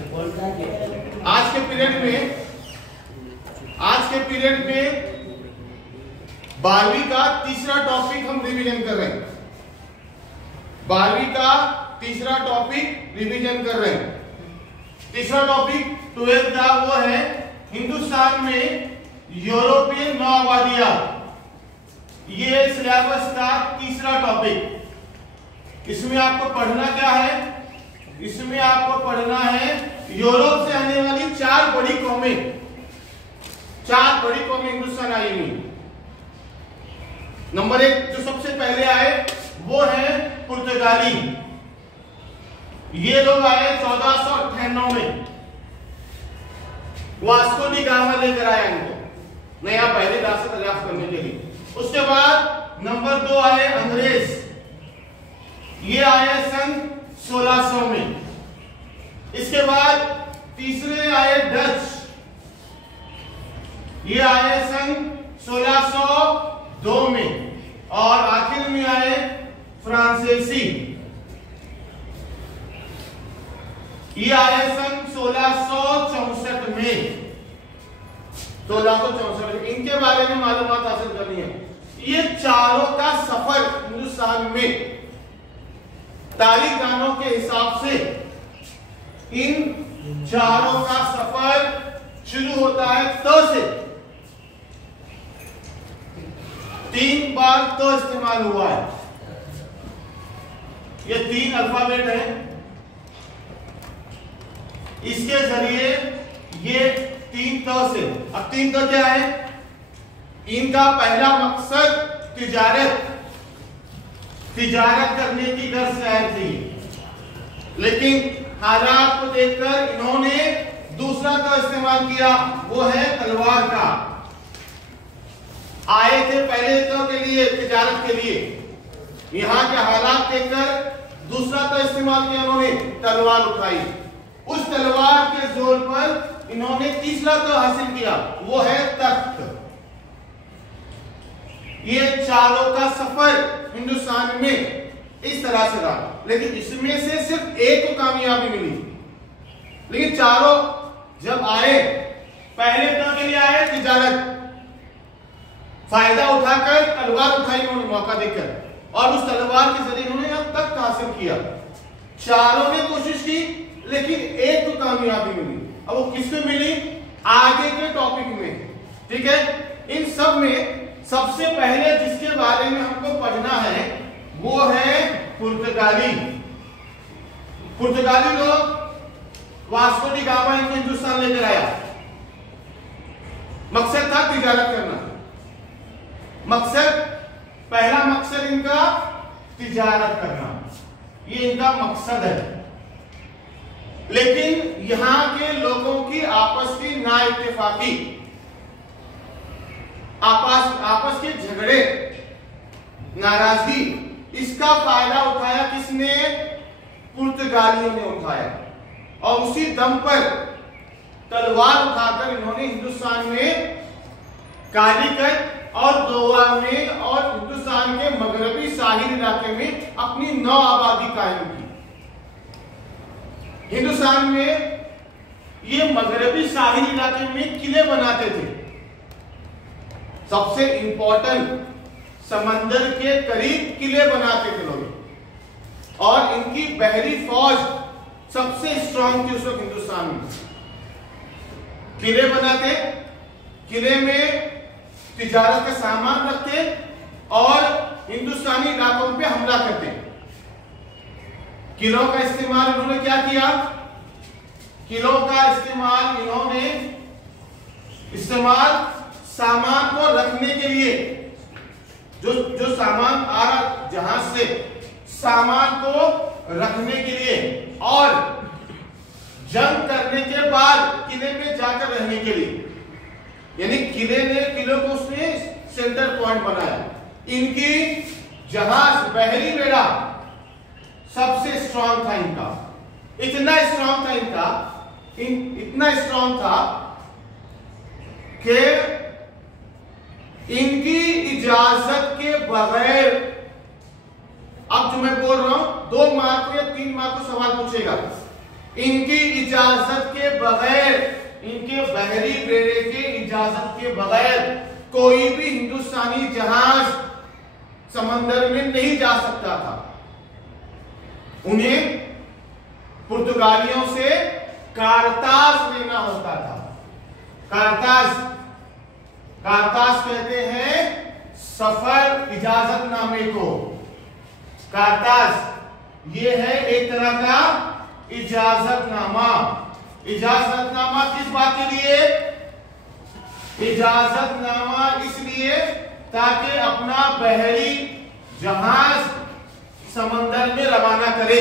आज के पीरियड में 12वीं का तीसरा टॉपिक हम रिवीजन कर रहे हैं। 12वीं का तीसरा टॉपिक रिवीजन कर रहे हैं। तीसरा टॉपिक 12th का वो है हिंदुस्तान में यूरोपियन नौआबादियां। ये सिलेबस का तीसरा टॉपिक। इसमें आपको पढ़ना क्या है? इसमें आपको पढ़ना है यूरोप से आने वाली चार बड़ी कौमें हिंदुस्तान आई हुई। नंबर 1 जो सबसे पहले आए वो है पुर्तगाली। ये लोग आए 1498 में। वास्को डी गामा लेकर आया इनको नया पहले रास्ता दरियाफ्त करने के लिए। उसके बाद नंबर 2 आए अंग्रेज। ये आए सन 1600 में। इसके बाद तीसरे आए डच। ये आए सन 1602 में। और आखिर में आए फ्रांसीसी। ये आए सन 1664 में। 1664 में। इनके बारे में मालूमात हासिल करनी है। ये चारों का सफर हिंदुस्तान में तारीखदानों के हिसाब से इन चारों का सफर शुरू होता है त से। 3 बार त इस्तेमाल हुआ है। ये 3 अल्फाबेट है। इसके जरिए ये 3 त से। अब 3 त क्या है? इनका पहला मकसद तिजारत करने की गर्ज से आए थे, लेकिन हालात को देखकर इन्होंने दूसरा का इस्तेमाल किया, वो है तलवार का। आए थे पहले तो के लिए तिजारत के लिए, यहाँ के हालात देखकर दूसरा का इस्तेमाल किया इन्होंने, तलवार उठाई। उस तलवार के जोर पर इन्होंने तीसरा का हासिल किया, वो है तख्त। ये चारों का सफर हिंदुस्तान में इस तरह से रहा, लेकिन इसमें से सिर्फ एक को कामयाबी मिली। लेकिन चारों जब आए, पहले तो के लिए आए तिजारत, फायदा उठाकर तलवार उठाई उन्होंने मौका देकर, और उस तलवार के जरिए उन्होंने अब तक हासिल किया। चारों ने कोशिश की, लेकिन एक को कामयाबी मिली। अब वो किसमें मिली? आगे के टॉपिक में। ठीक है, इन सब में सबसे पहले जिसके बारे में हमको पढ़ना है वो है पुर्तगाली। पुर्तगाली लोग वास्को डी गामा इनको हिंदुस्तान लेकर आया। मकसद था तिजारत करना। पहला मकसद इनका तिजारत करना, ये इनका मकसद है। लेकिन यहां के लोगों की आपस की नाइत्तेफाकी, आपस के झगड़े, नाराजगी, इसका फायदा उठाया किसने? पुर्तगालियों ने उठाया। और उसी दम पर तलवार उठाकर इन्होंने हिंदुस्तान में कालीकट और गोवा में और हिंदुस्तान के मगरबी साहिल इलाके में अपनी नौ आबादी कायम की। हिंदुस्तान में ये मगरबी साहिल इलाके में किले बनाते थे। सबसे इंपॉर्टेंट समंदर के करीब किले बनाते थे लोग, और इनकी बहरी फौज सबसे स्ट्रांग थी उस वक्त हिंदुस्तान में। किले बनाते, किले में तिजारत का सामान रखते और हिंदुस्तानी इलाकों पे हमला करते। किलों का इस्तेमाल इन्होंने क्या किया? किलों का इस्तेमाल सामान को रखने के लिए, जो सामान आ रहा जहाज से, सामान को रखने के लिए, और जंग करने के बाद किले में जाकर रहने के लिए। यानी किले को उसने सेंटर पॉइंट बनाया। इनकी जहाज, बहरी बेड़ा सबसे स्ट्रांग था इनका। इतना स्ट्रांग था कि इनकी इजाजत के बगैर, अब जो मैं बोल रहा हूं 2 मार्क या 3 मार्क को सवाल पूछेगा, इनकी इजाजत बहरी बेड़े के इजाजत के बगैर कोई भी हिंदुस्तानी जहाज समंदर में नहीं जा सकता था। उन्हें पुर्तगालियों से कारताज लेना होता था। कारताज कहते हैं सफर इजाजतनामे को। कारताज ये है एक तरह का इजाजतनामा। इजाजतनामा किस बात के लिए? इजाजतनामा इसलिए ताकि अपना बहरी जहाज समंदर में रवाना करे।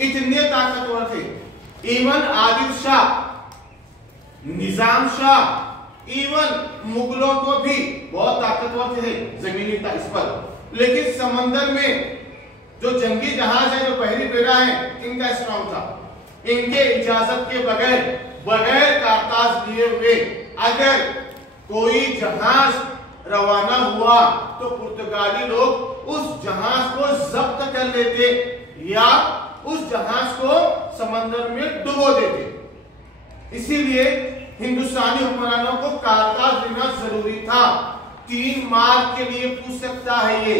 इतने ताकतवर थे। इवन आदिल शाह, निजाम शाह, इवन मुगलों को भी बहुत ताकतवर थे जमीनी इस पर, लेकिन समंदर में जो जंगी जहाज है, जो बहरी बेड़ा है, इनका स्ट्रॉन्ग था। इनके इजाजत के बगैर कारताज लिए हुए अगर कोई जहाज रवाना हुआ तो पुर्तगाली लोग उस जहाज को जब्त कर लेते या उस जहाज को समंदर में डुबो देते। इसीलिए हिंदुस्तानी हुक्मरानों को कारताज लेना जरूरी था। 3 मार्क के लिए पूछ सकता है ये,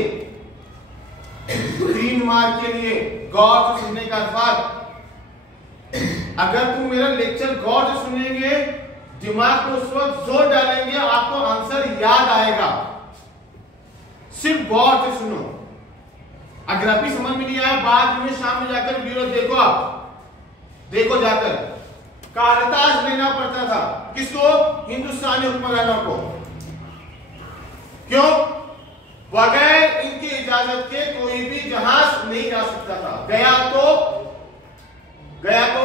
3 मार्क के लिए। गौर से सुनने का अल्फाज, अगर तुम मेरा लेक्चर गौर से सुनेंगे, दिमाग को उस वक्त जोर डालेंगे, आपको आंसर याद आएगा। सिर्फ गौर से सुनो। अगर अभी समझ में नहीं आया, बाद में शाम में जाकर वीडियो देखो। आप देखो जाकर, कारताज लेना पड़ता था किसको? हिंदुस्तानी हुक्मरानों को। क्यों? बगैर इनकी इजाजत के कोई भी जहाज नहीं जा सकता था। गया तो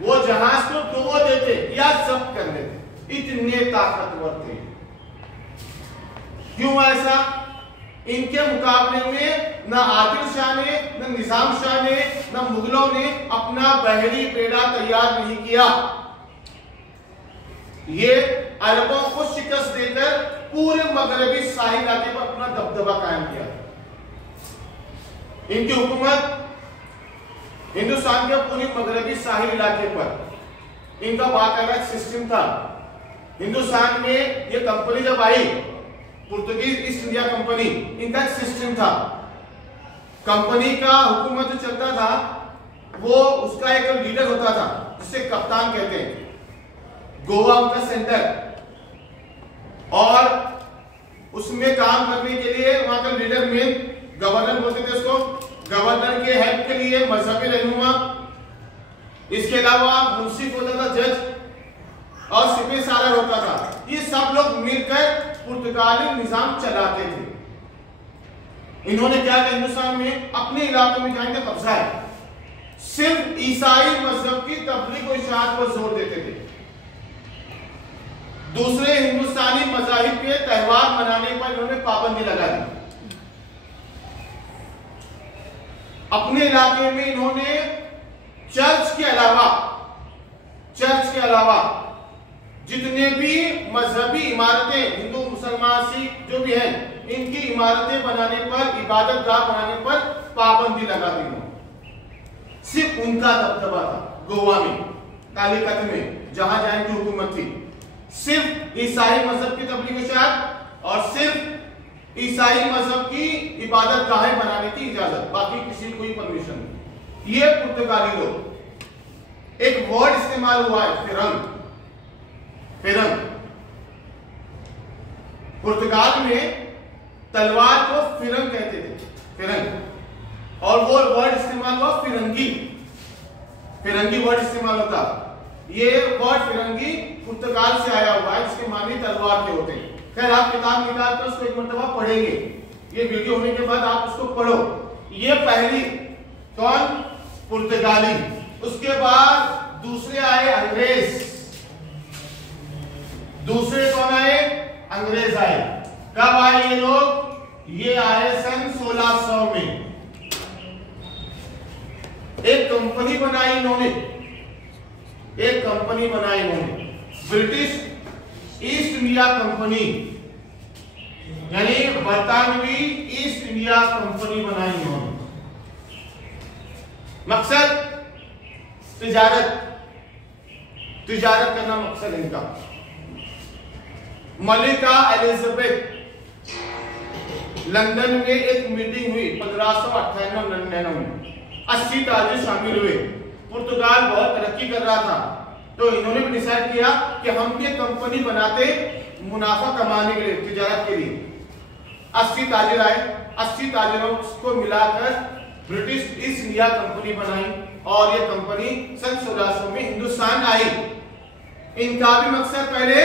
वो जहाज को डुबो देते या जब्त कर देते। इतने ताकतवर थे। क्यों ऐसा? इनके मुकाबले में न आदिल शाह ने, न निजाम शाह ने, न मुगलों ने अपना बहरी बेड़ा तैयार नहीं किया। ये अरबों को शिकस्त देकर पूरे मगरबी साहिल इलाके पर अपना दबदबा कायम किया। इनकी हुकूमत हिंदुस्तान के पूरे मगरबी साहिल इलाके पर, इनका बाकायदा सिस्टम था। हिंदुस्तान में ये कंपनी जब आई, पुर्तगीज ईस्ट इंडिया कंपनी, इनका एक सिस्टम था। कंपनी का हुकूमत जो चलता था, वो उसका एक लीडर होता था जिसे कप्तान कहते हैं। गोवा उनका सेंटर, और उसमें काम करने के लिए वहां का लीडर मेन गवर्नर बोलते थे उसको। गवर्नर के हेल्प के लिए मजहबी रहनुमा, इसके अलावा मुंसिफ होता था, जज, और सिपह सालार होता था। ये सब लोग मिलकर पुर्तगाली निजाम चलाते थे। इन्होंने क्या किया? हिंदुस्तान में अपने इलाकों में जाएंगे कब्जा है, सिर्फ ईसाई मजहब की तबलीग और इशाअत पर जोर देते थे। दूसरे हिंदुस्तानी मजाहिब के त्योहार मनाने पर इन्होंने पाबंदी लगा दी। अपने इलाके में इन्होंने चर्च के अलावा जितने भी मजहबी इमारतें, हिंदू मुसलमान सिख जो भी हैं, इनकी इमारतें बनाने पर, इबादत गाह बनाने पर पाबंदी लगा दी। सिर्फ उनका दबदबा था गोवा में, कालीकट में, जहां जाए की हुकूमत थी। सिर्फ ईसाई मजहब की तबलीग इशाअत और सिर्फ ईसाई मजहब की इबादत गाहें बनाने की इजाजत, बाकी किसी कोई परमिशन नहीं। ये पुर्तगाली लोग, एक वर्ड इस्तेमाल हुआ है फिरंग। पुर्तगाल में तलवार को फिरंग कहते थे, फिरंग, और वो वर्ड इस्तेमाल हुआ फिरंगी वर्ड इस्तेमाल होता। ये वर्ड फिरंगी पुर्तगाल से आया हुआ है, जिसके माने तलवार के होते हैं। खैर, आप किताब निकाल कर उसको एक मरतबा पढ़ेंगे, ये वीडियो होने के बाद आप उसको पढ़ो। ये पहली कौन? पुर्तगाली। उसके बाद दूसरे आए अंग्रेज। दूसरे कौन आए? अंग्रेज आए। कब आए ये लोग? ये आए सन 1600 में। एक कंपनी बनाई इन्होंने, ब्रिटिश ईस्ट इंडिया कंपनी, यानी बरतानवी ईस्ट इंडिया कंपनी बनाई इन्होंने। मकसद तिजारत, तिजारत करना मकसद इनका। मलिका एलिजाबेथ लंदन में एक मीटिंग हुई 1598 में, 80 ताजिर शामिल हुए। पुर्तगाल बहुत तरक्की कर रहा था, तो इन्होंने भी डिसाइड किया कि हम भी कंपनी बनाते मुनाफा कमाने के लिए, तिजारत के लिए। 80 ताजिर आए, 80 ताजिरों को मिलाकर ब्रिटिश ईस्ट इंडिया कंपनी बनाई और ये कंपनी सन 1600 में हिंदुस्तान आई। इनका भी मकसद पहले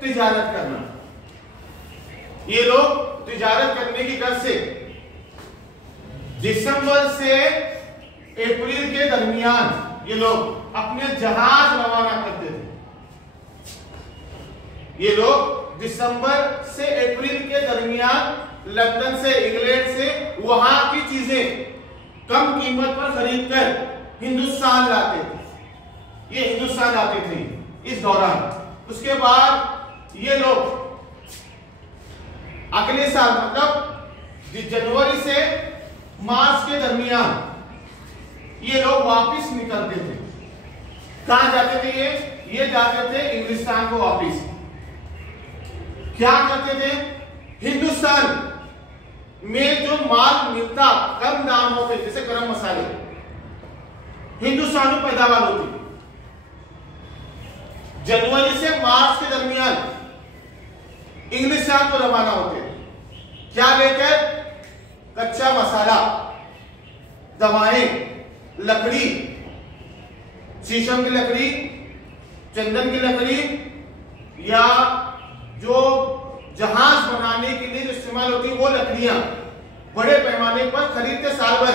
तिजारत करना। ये लोग तिजारत करने की गर्ज से दिसंबर से अप्रैल के दरमियान ये लोग अपने जहाज रवाना करते थे। ये लोग दिसंबर से अप्रैल के दरमियान लंदन से, इंग्लैंड से वहां की चीजें कम कीमत पर खरीद कर हिंदुस्तान लाते थे। ये हिंदुस्तान आते थे इस दौरान। उसके बाद ये लोग अगले साल मतलब जनवरी से मार्च के दरमियान ये लोग वापस निकलते थे। कहां जाते थे ये जाते थे इंग्लिस्तान को वापस। क्या करते थे? हिंदुस्तान में जो माल मिलता कम दामों पे, जैसे गरम मसाले, हिंदुस्तान में पैदावार होती। जनवरी से मार्च के दरमियान इंग्लिस्तान को रवाना होते। क्या लेकर? कच्चा मसाला, दवाएं, लकड़ी, शीशम की लकड़ी, चंदन की लकड़ी, या जो जहाज बनाने के लिए जो इस्तेमाल होती है वो लकड़ियां बड़े पैमाने पर खरीदते, साल भर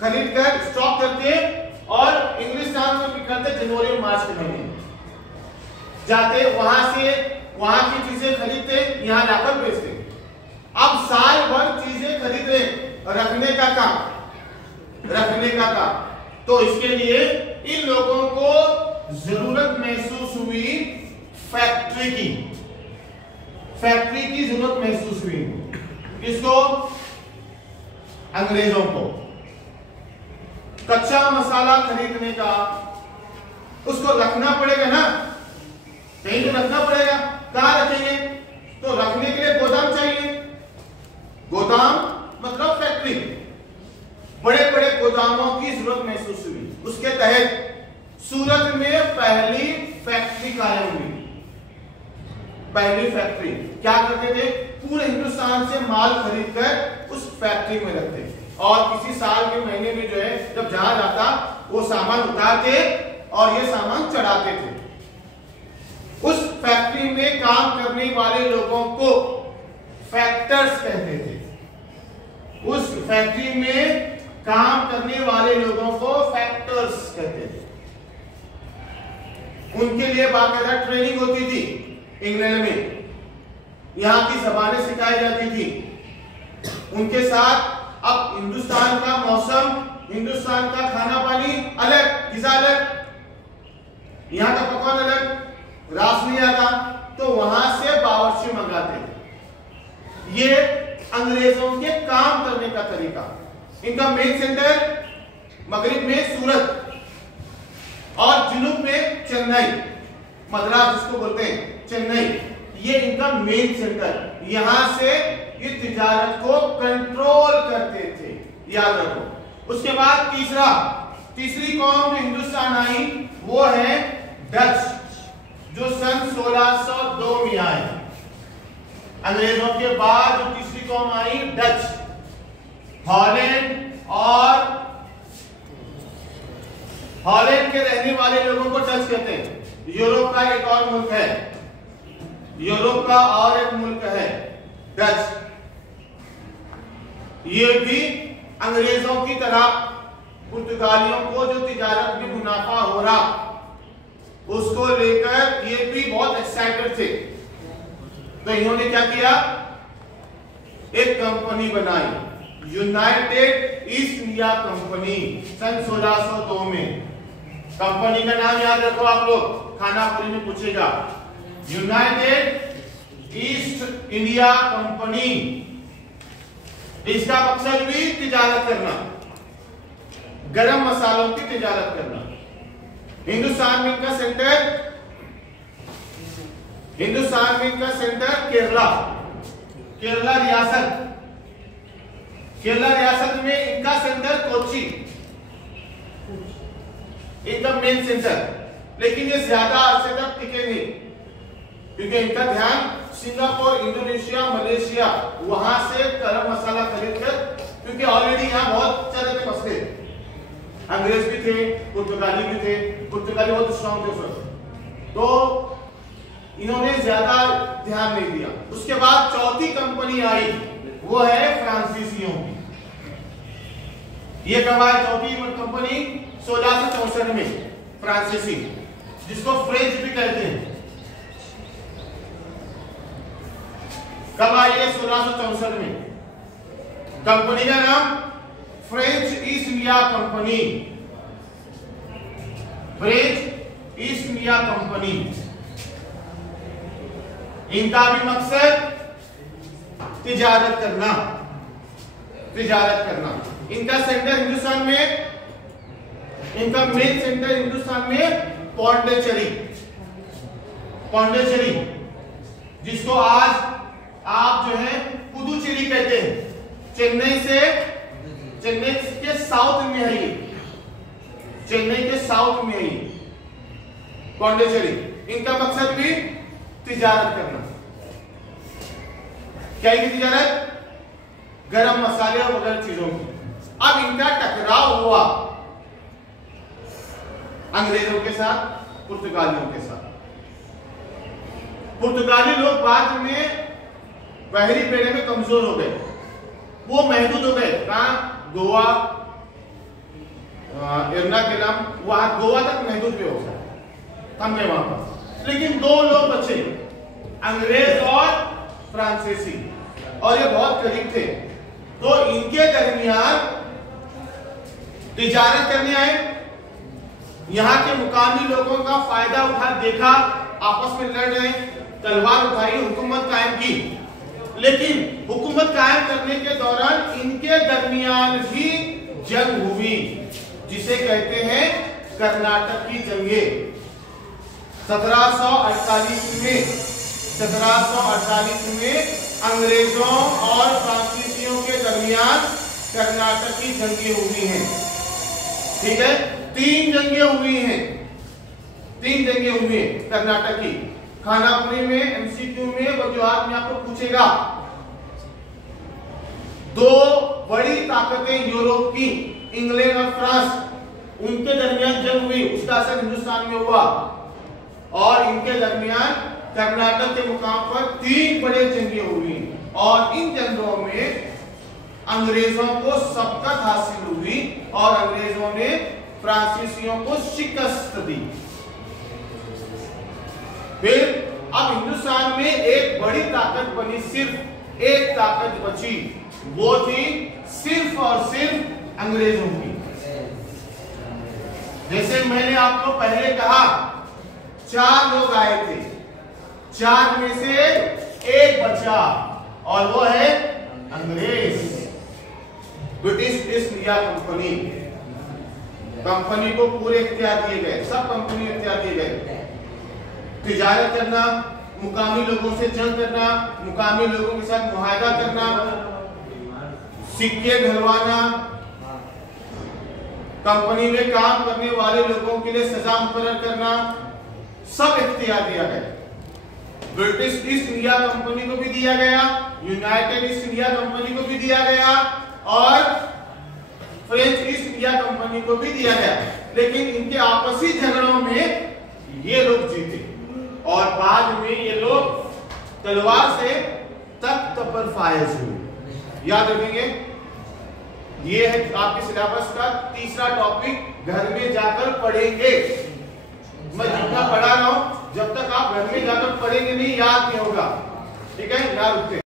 खरीद कर स्टॉक करते और इंग्लिस्तान में निकलते जनवरी और मार्च के महीने जाते। वहां की चीजें खरीदते, यहां लाकर बेचते। अब साल भर चीजें खरीद रहे, रखने का काम। तो इसके लिए इन लोगों को जरूरत महसूस हुई फैक्ट्री की जरूरत महसूस हुई। किसको? अंग्रेजों को। कच्चा मसाला खरीदने का, उसको रखना पड़ेगा ना, कहीं तो रखना पड़ेगा। कहां रखेंगे? तो रखने के लिए गोदाम चाहिए। गोदाम मतलब फैक्ट्री। बड़े बड़े गोदामों की जरूरत महसूस हुई। उसके तहत सूरत में पहली फैक्ट्री कायम हुई। पहली फैक्ट्री क्या करते थे? पूरे हिंदुस्तान से माल खरीदकर उस फैक्ट्री में रखते और किसी साल के महीने में जो है जब जहाज आता वो सामान उतारते और ये सामान चढ़ाते थे। उस फैक्ट्री में काम करने वाले लोगों को फैक्टर्स कहते थे। उस फैक्ट्री में काम करने वाले लोगों को फैक्टर्स कहते थे। उनके लिए बाकायदा ट्रेनिंग होती थी। इंग्लैंड में यहाँ की जबानें सिखाई जाती थी। उनके साथ अब हिंदुस्तान का मौसम, हिंदुस्तान का खाना पानी अलग, गिज़ा अलग, यहाँ का पकवान अलग, रास नहीं आता तो वहां से बावर्ची मंगाते थे। ये अंग्रेजों के काम करने का तरीका। इनका मेन सेंटर मगरिब में सूरत और जुनूब में चेन्नई, मद्रास जिसको बोलते हैं चेन्नई, ये इनका मेन सेंटर। यहां से ये तिजारत को कंट्रोल करते थे, याद रखो। उसके बाद तीसरी कौम जो हिंदुस्तान आई वो है डच, जो सन 1602 में आए। अंग्रेजों के बाद जो तीसरी कौम आई डच। हॉलैंड के रहने वाले लोगों को डच कहते हैं। यूरोप का एक और मुल्क है, यूरोप का और एक मुल्क है डच। ये भी अंग्रेजों की तरह पुर्तगालियों को जो तिजारत में मुनाफा हो रहा उसको लेकर ये भी बहुत एक्साइटेड थे। तो इन्होंने क्या किया? एक कंपनी बनाई, यूनाइटेड ईस्ट इंडिया कंपनी, सन 1602 में। कंपनी का नाम याद रखो आप लोग, खानापुरी में पूछेगा। United east India company. इसका मकसद भी तिजारत करना, गरम मसालों की तिजारत करना। हिंदुस्तान में इनका सेंटर केरला रियासत। केरला रियासत में इनका सेंटर कोची, इनका मेन सेंटर। लेकिन ये ज्यादा अरसे तक टिके नहीं, क्योंकि इनका ध्यान सिंगापुर, इंडोनेशिया, मलेशिया वहां से गरम मसाला खरीद कर, क्योंकि ऑलरेडी यहाँ बहुत सारे थे मसले, अंग्रेज भी थे, पुर्तगाली भी थे, पुर्तगाली बहुत स्ट्रॉन्ग थे उस वक्त, तो इन्होंने ज्यादा ध्यान नहीं दिया। उसके बाद चौथी कंपनी आई, वो है फ्रांसीसियों की। ये कब आई चौथी कंपनी? 1664 में फ्रांसीसी, जिसको फ्रेंच भी कहते हैं। कब आई है? 1664 में। कंपनी का नाम French east India company, French east India company. इनका भी मकसद तिजारत करना। इनका सेंटर हिंदुस्तान में, इनका मेन सेंटर हिंदुस्तान में पौंडीचेरी, जिसको आज आप जो है पुदुचेरी कहते हैं। चेन्नई के साउथ में है ये, चेन्नई के साउथ में है ये पौंडीचेरी। इनका मकसद भी तिजारत करना। क्या की तिजारत? गरम मसाले और वगैरह चीजों की। अब इनका टकराव हुआ अंग्रेजों के साथ, पुर्तगालियों के साथ। पुर्तगाली लोग बाद में पहली पेड़े में कमजोर हो गए, वो महदूद हो गए। कहां? गोवा, एर्नाकुलम, वहां गोवा तक महदूद पे हो गए, हम वहां पर। लेकिन दो लोग बचे, अंग्रेज और फ्रांसीसी, और ये बहुत करीब थे, तो इनके दरमियान तिजारत करने आए। यहां के मुकामी लोगों का फायदा उठा, देखा आपस में लड़ रहे, तलवार उठाई, हुकूमत कायम की। लेकिन हुकूमत कायम करने के दौरान इनके दरमियान भी जंग हुई, जिसे कहते हैं कर्नाटक की जंगें। 1748 में अंग्रेजों और फ्रांसीसियों के दरमियान कर्नाटक की जंगें हुई हैं। ठीक है, 3 जंगें हुई हैं कर्नाटक की। खानापुरी में एमसीक्यू में वजूहात में आपको पूछेगा, 2 बड़ी ताकतें यूरोप की, इंग्लैंड और फ्रांस, उनके दरमियान जंग हुई, उसका असर हिंदुस्तान में हुआ। और इनके दरमियान कर्नाटक के मुकाम पर 3 बड़े जंगें हुई, और इन जंगों में अंग्रेजों को सबकत हासिल हुई और अंग्रेजों ने फ्रांसीसियों को शिकस्त दी। फिर अब हिंदुस्तान में एक बड़ी ताकत बनी, सिर्फ एक ताकत बची, वो थी सिर्फ और सिर्फ अंग्रेजों की। जैसे मैंने आपको पहले कहा, 4 लोग आए थे, 4 में से एक बचा, और वो है अंग्रेज। ब्रिटिश ईस्ट इंडिया कंपनी को पूरे इख्तियार दिए गए, सब कंपनी इख्तियार दिए गए। तिजारत करना, मुकामी लोगों से जंग करना, मुकामी लोगों के साथ मुआहदा करना, सिक्के ढलवाना, कंपनी में काम करने वाले लोगों के लिए सजा मुकर्रर करना, सब इख्तियार दिया गया। ब्रिटिश ईस्ट इंडिया कंपनी को भी दिया गया, यूनाइटेड ईस्ट इंडिया कंपनी को भी दिया गया, और फ्रेंच ईस्ट इंडिया कंपनी को भी दिया गया। लेकिन इनके आपसी झगड़ों में ये लोग जीते, और बाद में ये लोग तलवार से तख्त पर फायज हुए। याद रखेंगे, ये है आपके सिलेबस का तीसरा टॉपिक, घर में जाकर पढ़ेंगे। मैं जितना पढ़ा रहा हूं, जब तक आप घर में जाकर पढ़ेंगे नहीं, याद नहीं होगा। ठीक है, याद रखते हैं।